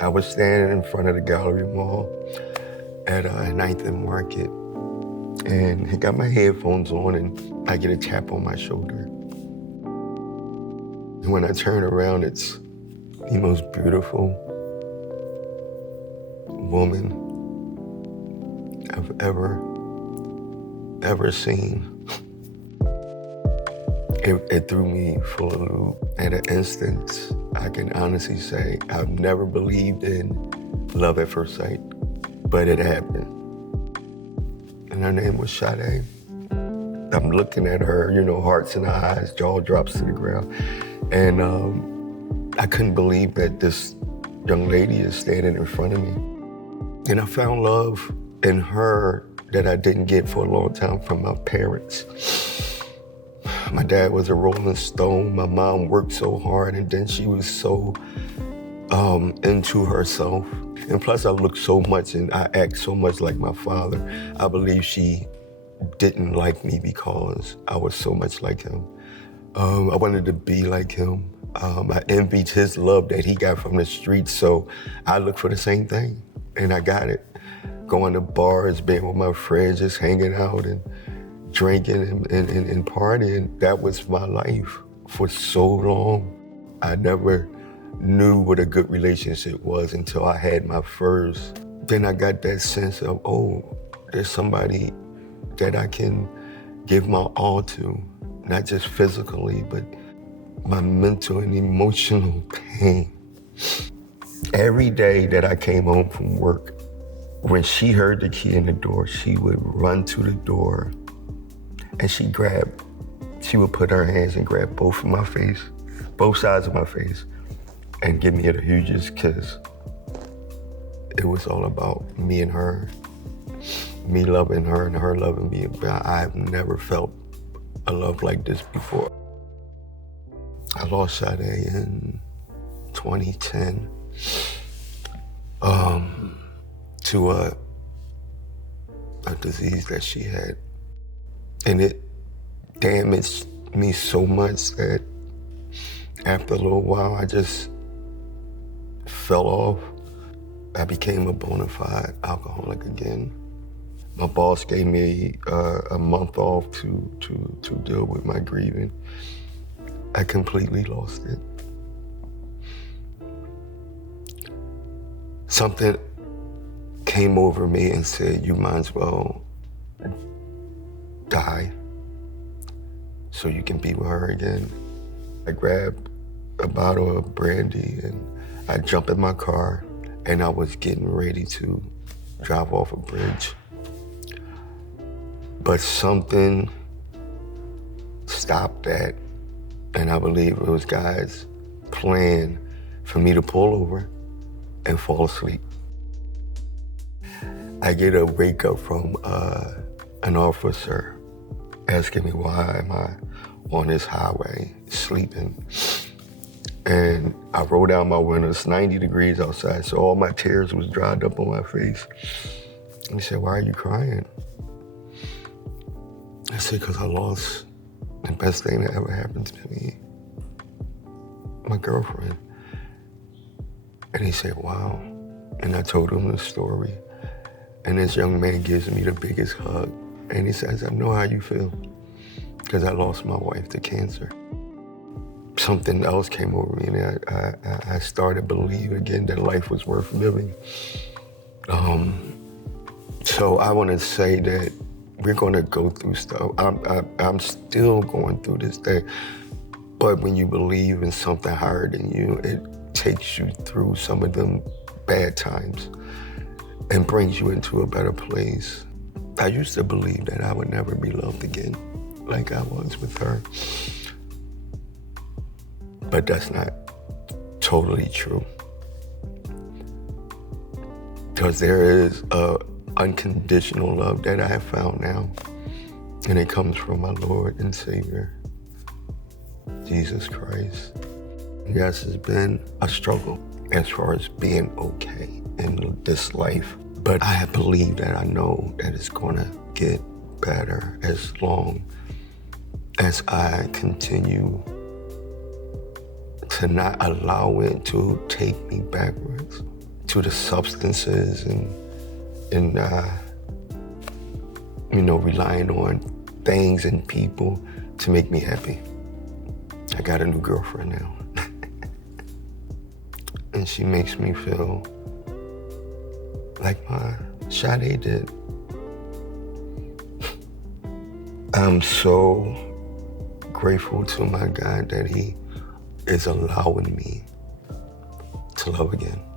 I was standing in front of the Gallery Mall at 9th and Market, and I got my headphones on, and I get a tap on my shoulder. And when I turn around, it's the most beautiful woman I've ever seen. It threw me for a loop. At an instant, I can honestly say I've never believed in love at first sight, but it happened. And her name was Sade. I'm looking at her, hearts in her eyes, jaw drops to the ground. And I couldn't believe that this young lady is standing in front of me. And I found love in her that I didn't get for a long time from my parents. My dad was a Rolling Stone. My mom worked so hard, and then she was so into herself. And plus I looked so much and I act so much like my father. I believe she didn't like me because I was so much like him. I wanted to be like him. I envied his love that he got from the streets, so I looked for the same thing, and I got it. Going to bars, being with my friends, just hanging out and drinking and partying. That was my life for so long. I never knew what a good relationship was until I had my first. Then I got that sense of, oh, there's somebody that I can give my all to, not just physically, but my mental and emotional pain. Every day that I came home from work, when she heard the key in the door, she would run to the door and she would put her hands and grab both sides of my face, and give me the hugest kiss. It was all about me and her, me loving her and her loving me. I've never felt a love like this before. I lost Sade in 2010 to a disease that she had. And it damaged me so much that after a little while, I just fell off. I became a bona fide alcoholic again. My boss gave me a month off to deal with my grieving. I completely lost it. Something came over me and said, you might as well die so you can be with her again. I grabbed a bottle of brandy and I jumped in my car, and I was getting ready to drive off a bridge. But something stopped that, and I believe it was God's plan for me to pull over and fall asleep. I get a wake up from an officer asking me why am I on this highway sleeping. And I rolled down my window. It's 90 degrees outside, so all my tears was dried up on my face. And he said, why are you crying? I said, because I lost the best thing that ever happened to me, my girlfriend. And he said, wow. And I told him the story. And this young man gives me the biggest hug. And he says, I know how you feel, because I lost my wife to cancer. Something else came over me, and I started believing again that life was worth living. So I want to say that we're going to go through stuff. I'm still going through this thing. But when you believe in something higher than you, it takes you through some of them bad times and brings you into a better place. I used to believe that I would never be loved again like I was with her. But that's not totally true. Because there is a unconditional love that I have found now, and it comes from my Lord and Savior, Jesus Christ. Yes, it's been a struggle as far as being okay in this life, but I believe that I know that it's gonna get better as long as I continue to not allow it to take me backwards. to the substances and relying on things and people to make me happy. I got a new girlfriend now. And she makes me feel like my Sade did. I'm so grateful to my God that he is allowing me to love again.